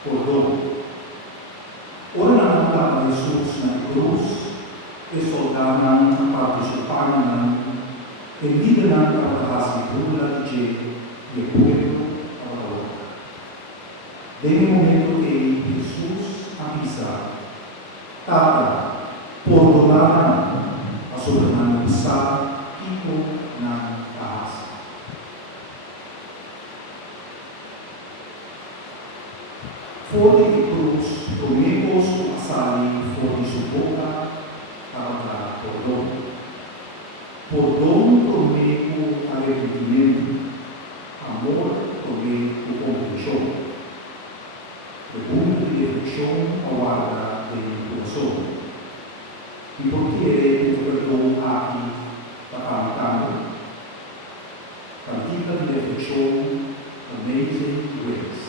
Perdón. Ora na nota ng Hesus na Krus, esoldanan ang participanan hindi na kapatahas ni Bula de Pueblo a Parokia. Demi momento que Hesus avisa, Tata, perdonaran a soberano sa Pipo ng taas. For the Krus, tumipos asali for the suboka para perdón. Perdón prometo arrepentimiento, amor prometo comprensión. Pregunta de reflexión aguarda de corazón. ¿Y por qué tu perdón aquí para Kantikanan di Reflekshon, Amazing Grace?